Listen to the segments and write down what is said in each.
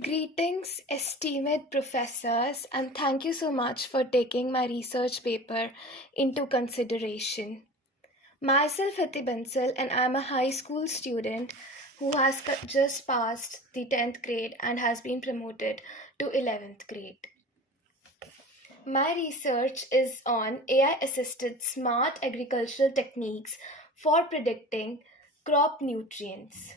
Greetings, esteemed professors, and thank you so much for taking my research paper into consideration. Myself, Hiti Bansal, and I'm a high school student who has just passed the 10th grade and has been promoted to 11th grade. My research is on AI assisted smart agricultural techniques for predicting crop nutrients.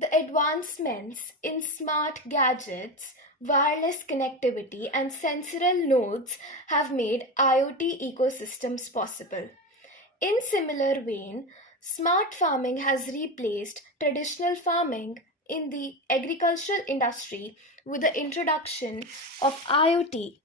The advancements in smart gadgets, wireless connectivity, and sensorial nodes have made IoT ecosystems possible. In similar vein, smart farming has replaced traditional farming in the agricultural industry with the introduction of IoT.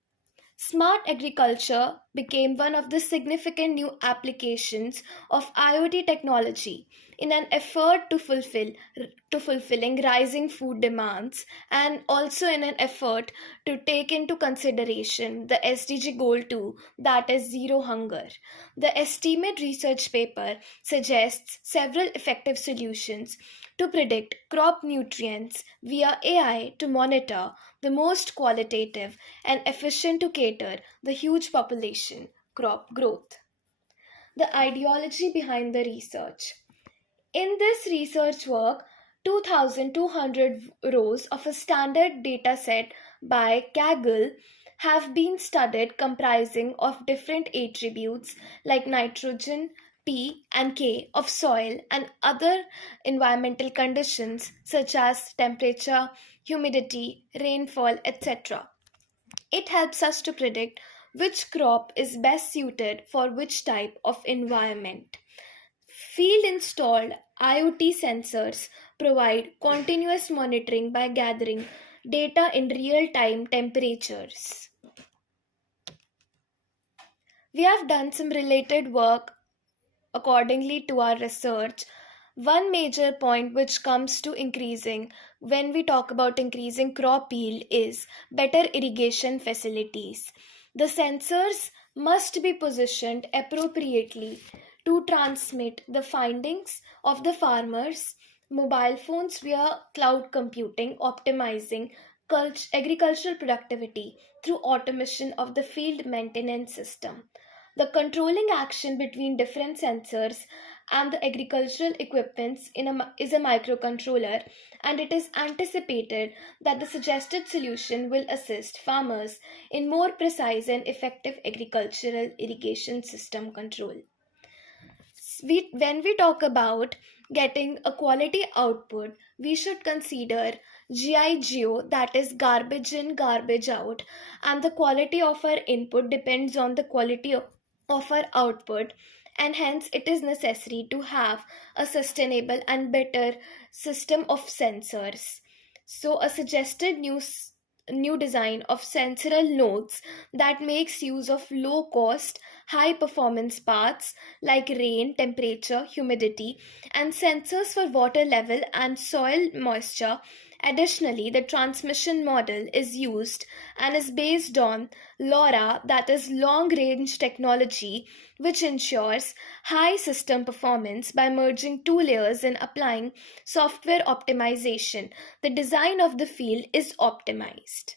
Smart agriculture became one of the significant new applications of IoT technology in an effort to fulfilling rising food demands and also in an effort to take into consideration the SDG goal 2, that is zero hunger. The estimate research paper suggests several effective solutions to predict crop nutrients via AI to monitor the most qualitative and efficient to cater the huge population crop growth. The ideology behind the research. In this research work, 2,200 rows of a standard dataset by Kaggle have been studied comprising of different attributes like nitrogen, P and K of soil and other environmental conditions such as temperature, humidity, rainfall, etc. It helps us to predict which crop is best suited for which type of environment. Field installed IoT sensors provide continuous monitoring by gathering data in real time temperatures. We have done some related work accordingly to our research. One major point which comes to increasing when we talk about increasing crop yield is better irrigation facilities. The sensors must be positioned appropriately to transmit the findings of the farmers' mobile phones via cloud computing, optimizing agricultural productivity through automation of the field maintenance system. The controlling action between different sensors and the agricultural equipments is a microcontroller, and it is anticipated that the suggested solution will assist farmers in more precise and effective agricultural irrigation system control. When we talk about getting a quality output, we should consider GIGO, that is garbage in, garbage out, and the quality of our input depends on the quality of our output, and hence it is necessary to have a sustainable and better system of sensors. So, a suggested new design of sensorial nodes that makes use of low cost, high performance parts like rain, temperature, humidity, and sensors for water level and soil moisture. Additionally, the transmission model is used and is based on LoRa, that is long range technology, which ensures high system performance by merging two layers and applying software optimization. The design of the field is optimized.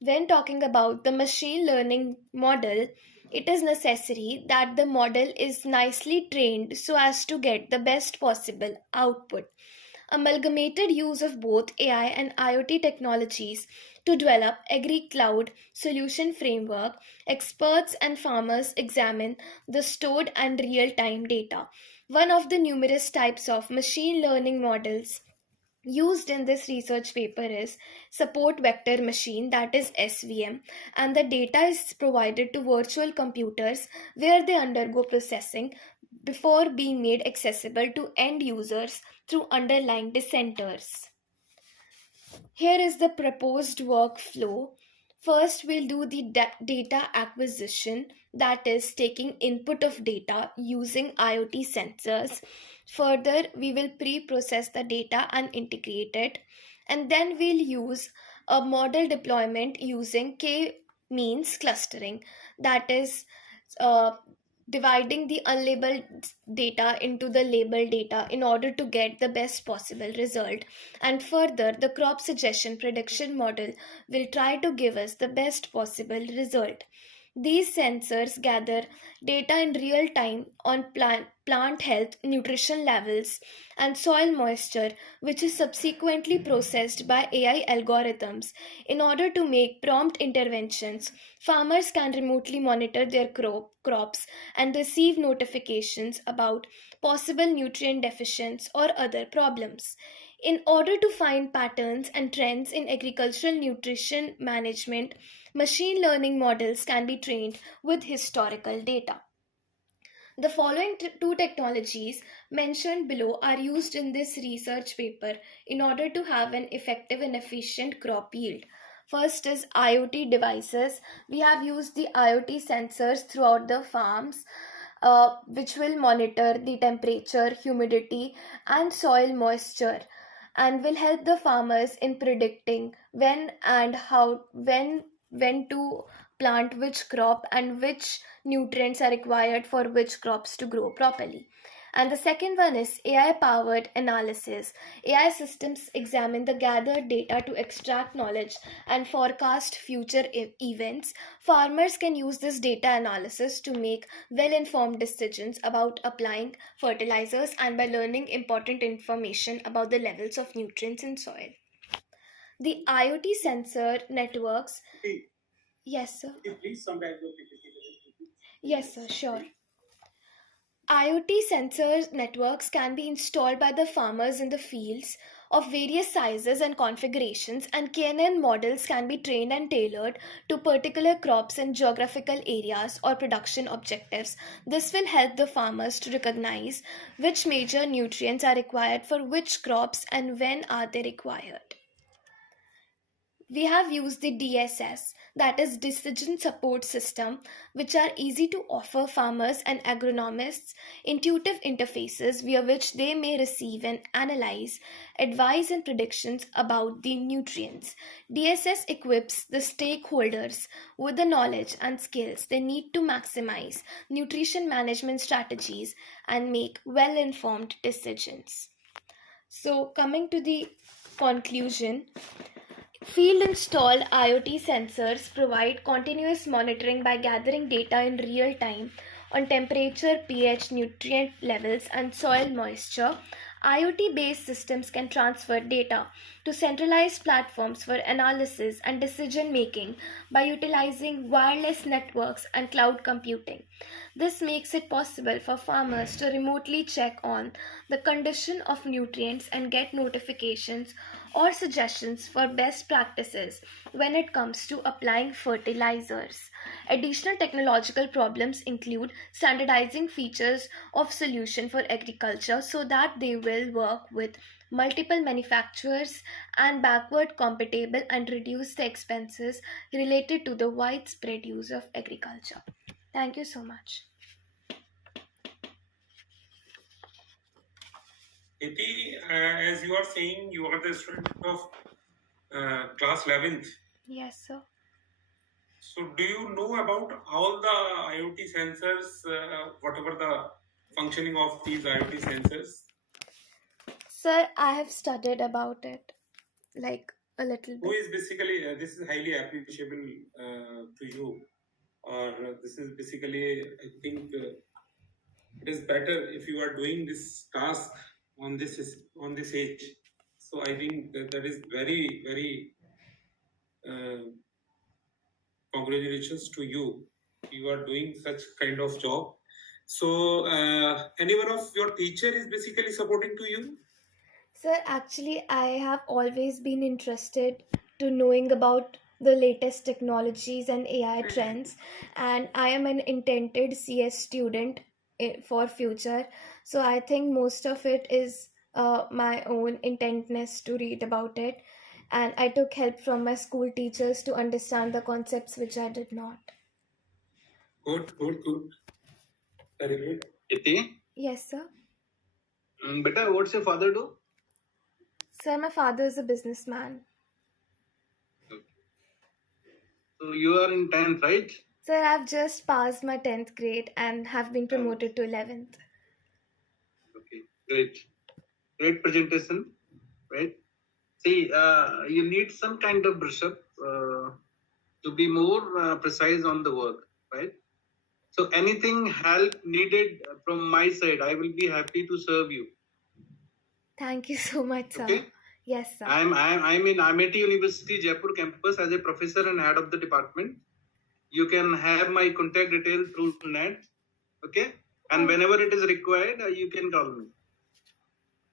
When talking about the machine learning model, it is necessary that the model is nicely trained so as to get the best possible output. Amalgamated use of both AI and IoT technologies to develop agri-cloud solution framework, experts and farmers examine the stored and real-time data. One of the numerous types of machine learning models used in this research paper is support vector machine, that is SVM, and the data is provided to virtual computers where they undergo processing before being made accessible to end users through underlying dissenters. Here is the proposed workflow. First, we'll do the data acquisition, that is, taking input of data using IoT sensors. Further, we will pre process the data and integrate it. And then we'll use a model deployment using K means clustering, that is, uh, dividing the unlabeled data into the labeled data in order to get the best possible result. And further, the crop suggestion prediction model will try to give us the best possible result. These sensors gather data in real time on plant health, nutrition levels, and soil moisture, which is subsequently processed by AI algorithms. In order to make prompt interventions, farmers can remotely monitor their crops and receive notifications about possible nutrient deficiencies or other problems. In order to find patterns and trends in agricultural nutrition management, machine learning models can be trained with historical data. The following two technologies mentioned below are used in this research paper in order to have an effective and efficient crop yield. First is IoT devices. We have used the IoT sensors throughout the farms, which will monitor the temperature, humidity, and soil moisture, and will help the farmers in predicting when to plant which crop and which nutrients are required for which crops to grow properly. And the second one is AI powered analysis. AI systems examine the gathered data to extract knowledge and forecast future events. Farmers can use this data analysis to make well informed decisions about applying fertilizers and by learning important information about the levels of nutrients in soil. The IoT sensor networks. Yes, sir. Yes, sir, sure. IoT sensor networks can be installed by the farmers in the fields of various sizes and configurations, and KNN models can be trained and tailored to particular crops and geographical areas or production objectives. This will help the farmers to recognize which major nutrients are required for which crops and when are they required. We have used the DSS, that is Decision Support System, which are easy to offer farmers and agronomists intuitive interfaces via which they may receive and analyze advice and predictions about the nutrients. DSS equips the stakeholders with the knowledge and skills they need to maximize nutrition management strategies and make well informed decisions. So, coming to the conclusion, field installed IoT sensors provide continuous monitoring by gathering data in real time on temperature, pH, nutrient levels, and soil moisture. IoT based systems can transfer data to centralized platforms for analysis and decision making by utilizing wireless networks and cloud computing. This makes it possible for farmers to remotely check on the condition of nutrients and get notifications or suggestions for best practices when it comes to applying fertilizers. Additional technological problems include standardizing features of solution for agriculture so that they will work with multiple manufacturers and backward compatible and reduce the expenses related to the widespread use of agriculture. Thank you so much. Iti, as you are saying, you are the student of class 11th. Yes, sir. So, do you know about all the IoT sensors, whatever the functioning of these IoT sensors? Sir, I have studied about it like a little Who bit. is basically, this is highly appreciable to you, or this is basically, I think it is better if you are doing this task on this age. So, I think that is very, very congratulations to you. You are doing such kind of job. So, any one of your teacher is basically supporting to you? Sir, actually, I have always been interested to knowing about the latest technologies and AI trends, and I am an intended CS student for future. So I think most of it is my own intentness to read about it, and I took help from my school teachers to understand the concepts which I did not. Good, good, good. Very good. Iti, Yes, sir. beta, what's your father do? Sir, my father is a businessman. So you are in 10th, right? Sir, I've just passed my 10th grade and have been promoted to 11th. Okay, great. Great presentation, right? See, you need some kind of brush up to be more precise on the work, right? So anything help needed from my side, I will be happy to serve you. Thank you so much, sir. Okay. Yes, sir. I'm in Amity University Jaipur campus as a professor and head of the department. You can have my contact detail through net, okay? And Oh. whenever it is required, you can call me.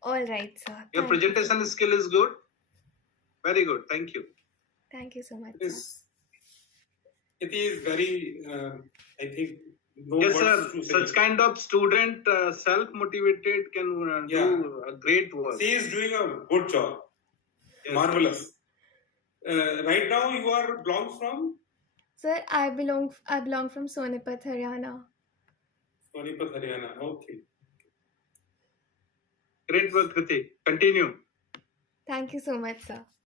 All right, sir. Your Thank you, sir. presentation skill is good. Very good. Thank you. Thank you so much, It sir. is, it is very, I think, no Yes, words sir. to say. Such kind of student, self-motivated, can do a great work. She is doing a good job. Yes. Marvelous. Right now, you are belongs from Sir, I belong from Sonipat, Haryana. Sonipat, Haryana. Okay. Great work, Kriti. Continue. Thank you so much, sir.